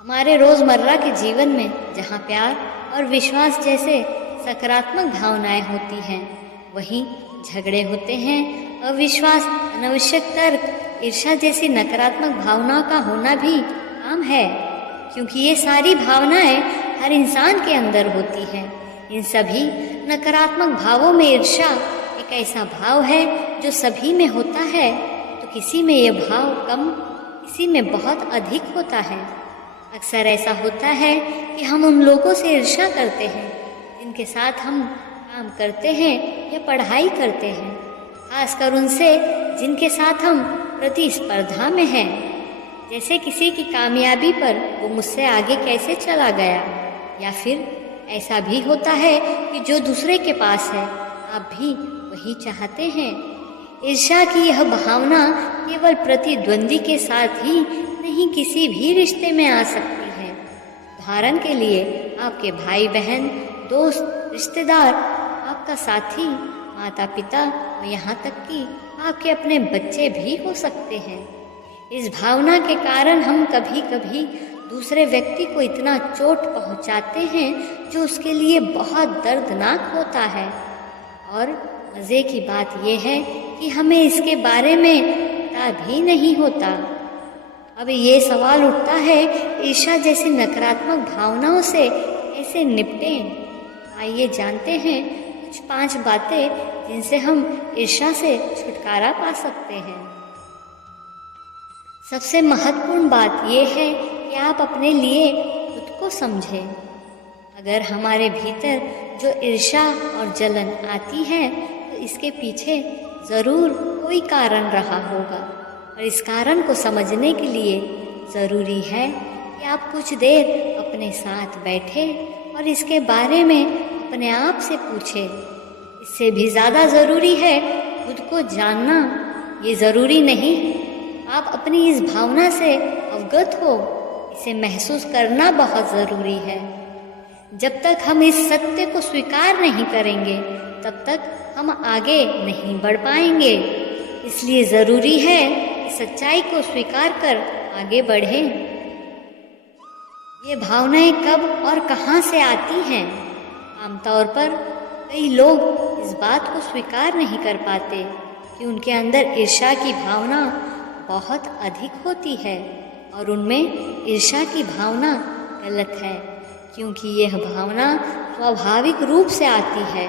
हमारे रोज़मर्रा के जीवन में जहाँ प्यार और विश्वास जैसे सकारात्मक भावनाएं होती हैं, वहीं झगड़े होते हैं, अविश्वास, अनावश्यक तर्क, ईर्ष्या जैसी नकारात्मक भावनाओं का होना भी आम है, क्योंकि ये सारी भावनाएं हर इंसान के अंदर होती हैं। इन सभी नकारात्मक भावों में ईर्ष्या एक ऐसा भाव है जो सभी में होता है, तो किसी में ये भाव कम, किसी में बहुत अधिक होता है। अक्सर ऐसा होता है कि हम उन लोगों से ईर्ष्या करते हैं जिनके साथ हम काम करते हैं या पढ़ाई करते हैं, खासकर उनसे जिनके साथ हम प्रतिस्पर्धा में हैं। जैसे किसी की कामयाबी पर वो मुझसे आगे कैसे चला गया, या फिर ऐसा भी होता है कि जो दूसरे के पास है आप भी वही चाहते हैं। ईर्ष्या की यह भावना केवल प्रतिद्वंदी के साथ ही नहीं, किसी भी रिश्ते में आ सकती है। उदाहरण के लिए आपके भाई बहन, दोस्त, रिश्तेदार, आपका साथी, माता पिता और यहाँ तक कि आपके अपने बच्चे भी हो सकते हैं। इस भावना के कारण हम कभी कभी दूसरे व्यक्ति को इतना चोट पहुँचाते हैं जो उसके लिए बहुत दर्दनाक होता है। और मज़े की बात यह है कि हमें इसके बारे में पता भी नहीं होता। अब ये सवाल उठता है, ईर्ष्या जैसी नकारात्मक भावनाओं से कैसे निपटें? आइए जानते हैं कुछ 5 बातें जिनसे हम ईर्ष्या से छुटकारा पा सकते हैं। सबसे महत्वपूर्ण बात यह है कि आप अपने लिए खुद को समझें। अगर हमारे भीतर जो ईर्ष्या और जलन आती है तो इसके पीछे ज़रूर कोई कारण रहा होगा, और इस कारण को समझने के लिए ज़रूरी है कि आप कुछ देर अपने साथ बैठे और इसके बारे में अपने आप से पूछें। इससे भी ज़्यादा ज़रूरी है खुद को जानना। ये ज़रूरी नहीं आप अपनी इस भावना से अवगत हो, इसे महसूस करना बहुत ज़रूरी है। जब तक हम इस सत्य को स्वीकार नहीं करेंगे तब तक हम आगे नहीं बढ़ पाएंगे। इसलिए ज़रूरी है कि सच्चाई को स्वीकार कर आगे बढ़ें। ये भावनाएं कब और कहाँ से आती हैं? आमतौर पर कई लोग इस बात को स्वीकार नहीं कर पाते कि उनके अंदर ईर्ष्या की भावना बहुत अधिक होती है, और उनमें ईर्ष्या की भावना गलत है, क्योंकि यह भावना स्वाभाविक रूप से आती है।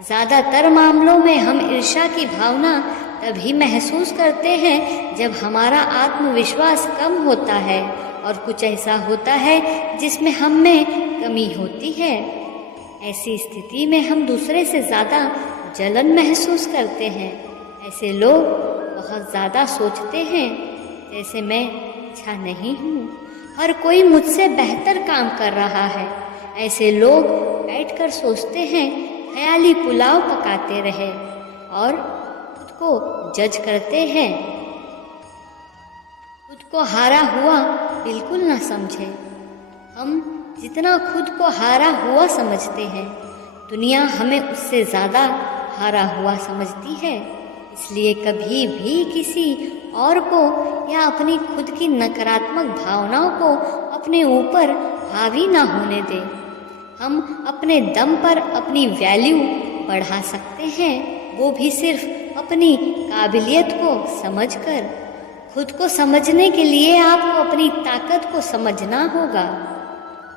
ज़्यादातर मामलों में हम ईर्ष्या की भावना तभी महसूस करते हैं जब हमारा आत्मविश्वास कम होता है और कुछ ऐसा होता है जिसमें हम में कमी होती है। ऐसी स्थिति में हम दूसरे से ज़्यादा जलन महसूस करते हैं। ऐसे लोग बहुत ज़्यादा सोचते हैं जैसे मैं अच्छा नहीं हूँ, हर कोई मुझसे बेहतर काम कर रहा है। ऐसे लोग बैठकर सोचते हैं, ख्याली पुलाव पकाते रहे और खुद को जज करते हैं। खुद को हारा हुआ बिल्कुल ना समझे। हम जितना खुद को हारा हुआ समझते हैं, दुनिया हमें उससे ज़्यादा हारा हुआ समझती है। इसलिए कभी भी किसी और को या अपनी खुद की नकारात्मक भावनाओं को अपने ऊपर हावी ना होने दें। हम अपने दम पर अपनी वैल्यू बढ़ा सकते हैं, वो भी सिर्फ अपनी काबिलियत को समझकर। खुद को समझने के लिए आपको अपनी ताकत को समझना होगा।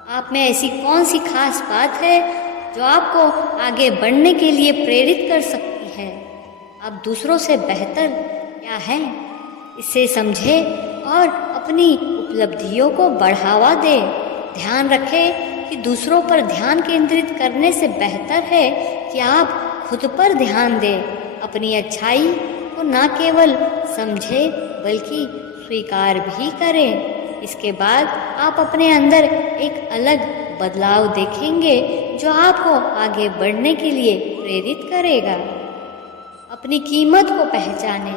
आप में ऐसी कौन सी खास बात है जो आपको आगे बढ़ने के लिए प्रेरित कर सकती है? आप दूसरों से बेहतर क्या हैं, इसे समझें और अपनी उपलब्धियों को बढ़ावा दें। ध्यान रखें कि दूसरों पर ध्यान केंद्रित करने से बेहतर है कि आप खुद पर ध्यान दें। अपनी अच्छाई को न केवल समझें बल्कि स्वीकार भी करें। इसके बाद आप अपने अंदर एक अलग बदलाव देखेंगे जो आपको आगे बढ़ने के लिए प्रेरित करेगा। अपनी कीमत को पहचानें।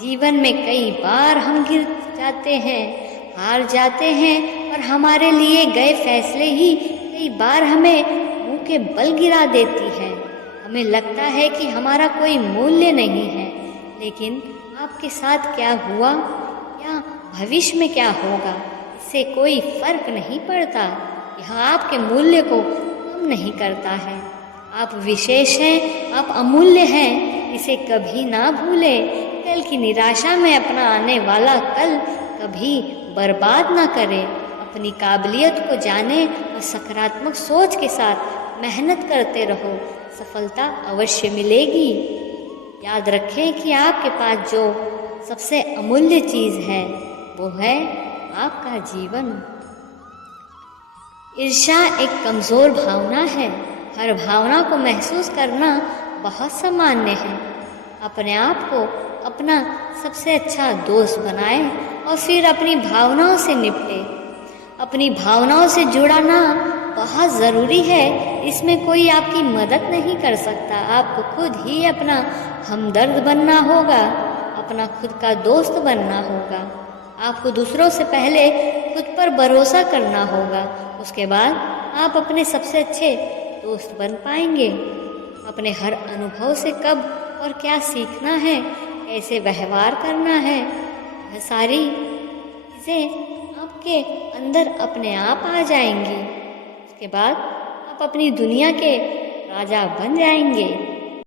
जीवन में कई बार हम गिर जाते हैं, हार जाते हैं, और हमारे लिए गए फैसले ही कई बार हमें मुंह के बल गिरा देती है। हमें लगता है कि हमारा कोई मूल्य नहीं है, लेकिन आपके साथ क्या हुआ या भविष्य में क्या होगा, इससे कोई फर्क नहीं पड़ता। यह आपके मूल्य को कम नहीं करता है। आप विशेष हैं, आप अमूल्य हैं, इसे कभी ना भूलें। कल की निराशा में अपना आने वाला कल कभी बर्बाद ना करें। अपनी काबिलियत को जानें और सकारात्मक सोच के साथ मेहनत करते रहो, सफलता अवश्य मिलेगी। याद रखें कि आपके पास जो सबसे अमूल्य चीज़ है वो है आपका जीवन। ईर्ष्या एक कमज़ोर भावना है। हर भावना को महसूस करना बहुत सामान्य है। अपने आप को अपना सबसे अच्छा दोस्त बनाएं और फिर अपनी भावनाओं से निपटें। अपनी भावनाओं से जुड़ना बहुत ज़रूरी है। इसमें कोई आपकी मदद नहीं कर सकता। आपको खुद ही अपना हमदर्द बनना होगा, अपना खुद का दोस्त बनना होगा। आपको दूसरों से पहले खुद पर भरोसा करना होगा, उसके बाद आप अपने सबसे अच्छे दोस्त बन पाएंगे। अपने हर अनुभव से कब और क्या सीखना है, कैसे व्यवहार करना है, यह सारी चीज़ें आपके अंदर अपने आप आ जाएंगी। उसके बाद आप अपनी दुनिया के राजा बन जाएंगे।